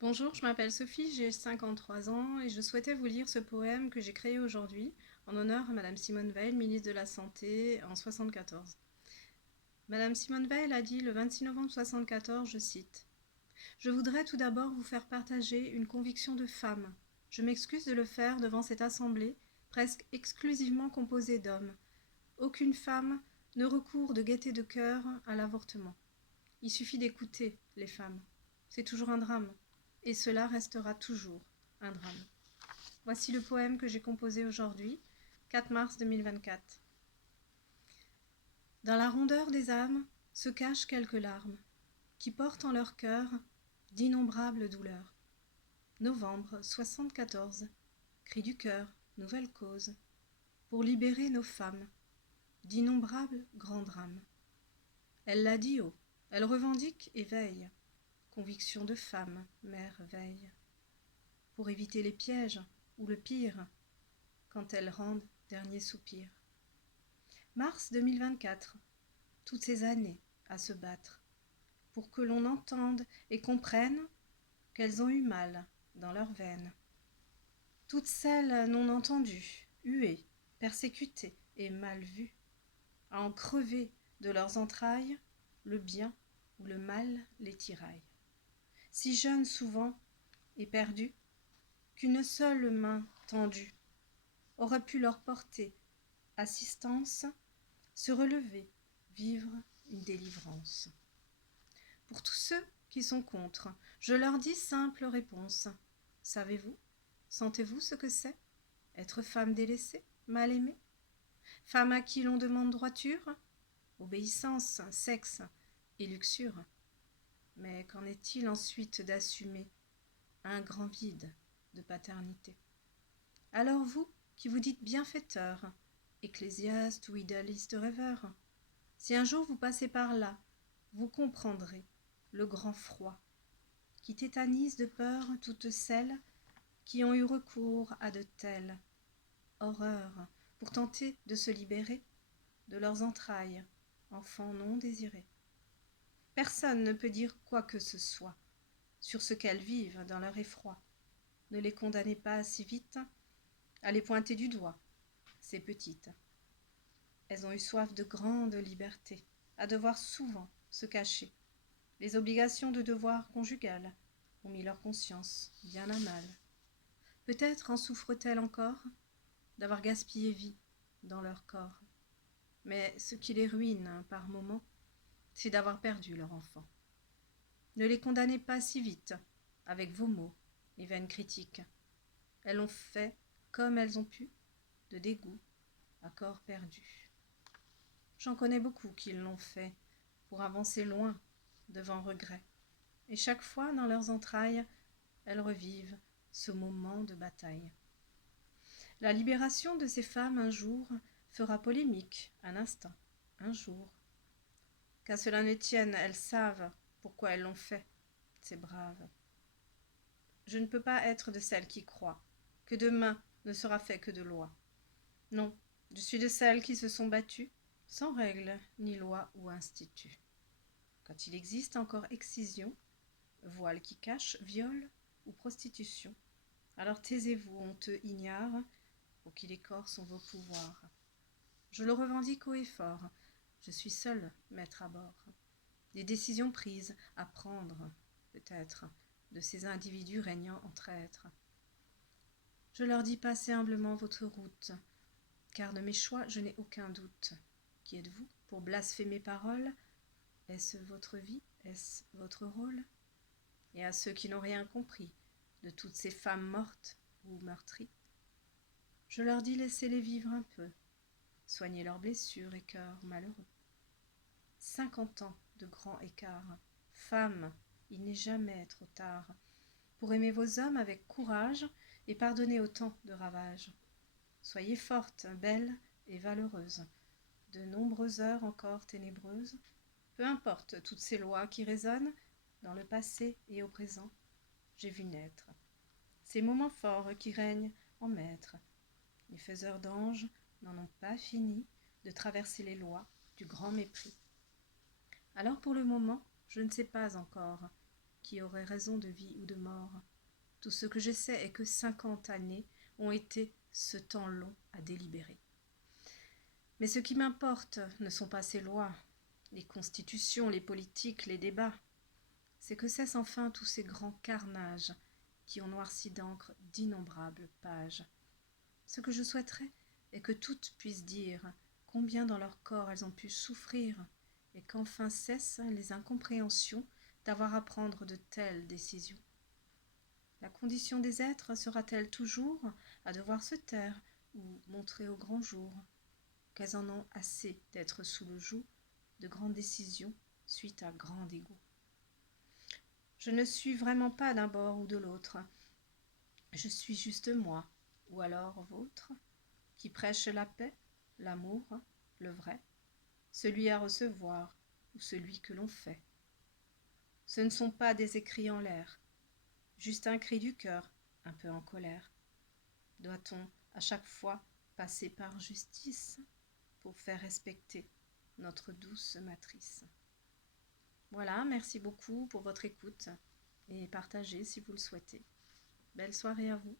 Bonjour, je m'appelle Sophie, j'ai 53 ans et je souhaitais vous lire ce poème que j'ai créé aujourd'hui en honneur à Madame Simone Veil, ministre de la Santé en 1974. Madame Simone Veil a dit le 26 novembre 1974, je cite: « Je voudrais tout d'abord vous faire partager une conviction de femme. Je m'excuse de le faire devant cette assemblée, presque exclusivement composée d'hommes. Aucune femme ne recourt de gaieté de cœur à l'avortement. Il suffit d'écouter les femmes. C'est toujours un drame. Et cela restera toujours un drame. » Voici le poème que j'ai composé aujourd'hui, 4 mars 2024. Dans la rondeur des âmes se cachent quelques larmes, qui portent en leur cœur d'innombrables douleurs. Novembre 74, cri du cœur, nouvelle cause, pour libérer nos femmes d'innombrables grands drames. Elle l'a dit haut, elle revendique et veille, conviction de femme, mère veille, pour éviter les pièges ou le pire, quand elles rendent dernier soupir. Mars 2024, toutes ces années à se battre, pour que l'on entende et comprenne qu'elles ont eu mal dans leurs veines. Toutes celles non entendues, huées, persécutées et mal vues, à en crever de leurs entrailles, le bien ou le mal les tiraille. Si jeunes souvent et perdues, qu'une seule main tendue aurait pu leur porter assistance, se relever, vivre une délivrance. Pour tous ceux qui sont contre, je leur dis simple réponse. Savez-vous, sentez-vous ce que c'est être femme délaissée, mal aimée? Femme à qui l'on demande droiture, obéissance, sexe et luxure. Mais qu'en est-il ensuite d'assumer un grand vide de paternité? Alors vous, qui vous dites bienfaiteur, ecclésiaste ou idéaliste rêveur, si un jour vous passez par là, vous comprendrez le grand froid qui tétanise de peur toutes celles qui ont eu recours à de telles horreurs pour tenter de se libérer de leurs entrailles, enfants non désirés. Personne ne peut dire quoi que ce soit sur ce qu'elles vivent dans leur effroi. Ne les condamnez pas si vite à les pointer du doigt, ces petites. Elles ont eu soif de grande liberté, à devoir souvent se cacher. Les obligations de devoir conjugal ont mis leur conscience bien à mal. Peut-être en souffrent-elles encore d'avoir gaspillé vie dans leur corps. Mais ce qui les ruine par moments, c'est d'avoir perdu leur enfant. Ne les condamnez pas si vite avec vos mots et vaines critiques. Elles ont fait comme elles ont pu, de dégoût à corps perdu. J'en connais beaucoup qui l'ont fait pour avancer loin devant regret. Et chaque fois, dans leurs entrailles, elles revivent ce moment de bataille. La libération de ces femmes un jour fera polémique, un instant, un jour. Qu'à cela ne tienne, elles savent pourquoi elles l'ont fait, c'est brave. Je ne peux pas être de celles qui croient que demain ne sera fait que de lois. Non, je suis de celles qui se sont battues sans règles, ni loi ou institut. Quand il existe encore excision, voile qui cache, viol ou prostitution, alors taisez-vous, honteux ignares, pour qui les corps sont vos pouvoirs. Je le revendique haut et fort, je suis seul maître à bord. Des décisions prises à prendre, peut-être, de ces individus régnant en traîtres. Je leur dis passez humblement votre route, car de mes choix je n'ai aucun doute. Qui êtes-vous pour blasphémer paroles? Est-ce votre vie? Est-ce votre rôle? Et à ceux qui n'ont rien compris de toutes ces femmes mortes ou meurtries, je leur dis laissez-les vivre un peu, soignez leurs blessures et cœurs malheureux. 50 ans de grand écart, femmes, il n'est jamais trop tard pour aimer vos hommes avec courage et pardonner autant de ravages. Soyez fortes, belles et valeureuses. De nombreuses heures encore ténébreuses, peu importe toutes ces lois qui résonnent, dans le passé et au présent, j'ai vu naître ces moments forts qui règnent en maîtres. Les faiseurs d'anges n'en ont pas fini de traverser les lois du grand mépris. Alors pour le moment, je ne sais pas encore qui aurait raison de vie ou de mort. Tout ce que je sais est que 50 années ont été ce temps long à délibérer. Mais ce qui m'importe ne sont pas ces lois, les constitutions, les politiques, les débats. C'est que cessent enfin tous ces grands carnages qui ont noirci d'encre d'innombrables pages. Ce que je souhaiterais est que toutes puissent dire combien dans leur corps elles ont pu souffrir et qu'enfin cessent les incompréhensions d'avoir à prendre de telles décisions. La condition des êtres sera-t-elle toujours à devoir se taire ou montrer au grand jour qu'elles en ont assez d'être sous le joug de grandes décisions suite à grand dégoût? Je ne suis vraiment pas d'un bord ou de l'autre. Je suis juste moi, ou alors vôtre, qui prêche la paix, l'amour, le vrai, celui à recevoir ou celui que l'on fait. Ce ne sont pas des écrits en l'air, juste un cri du cœur, un peu en colère. Doit-on à chaque fois passer par justice pour faire respecter notre douce matrice? Voilà, merci beaucoup pour votre écoute et partagez si vous le souhaitez. Belle soirée à vous.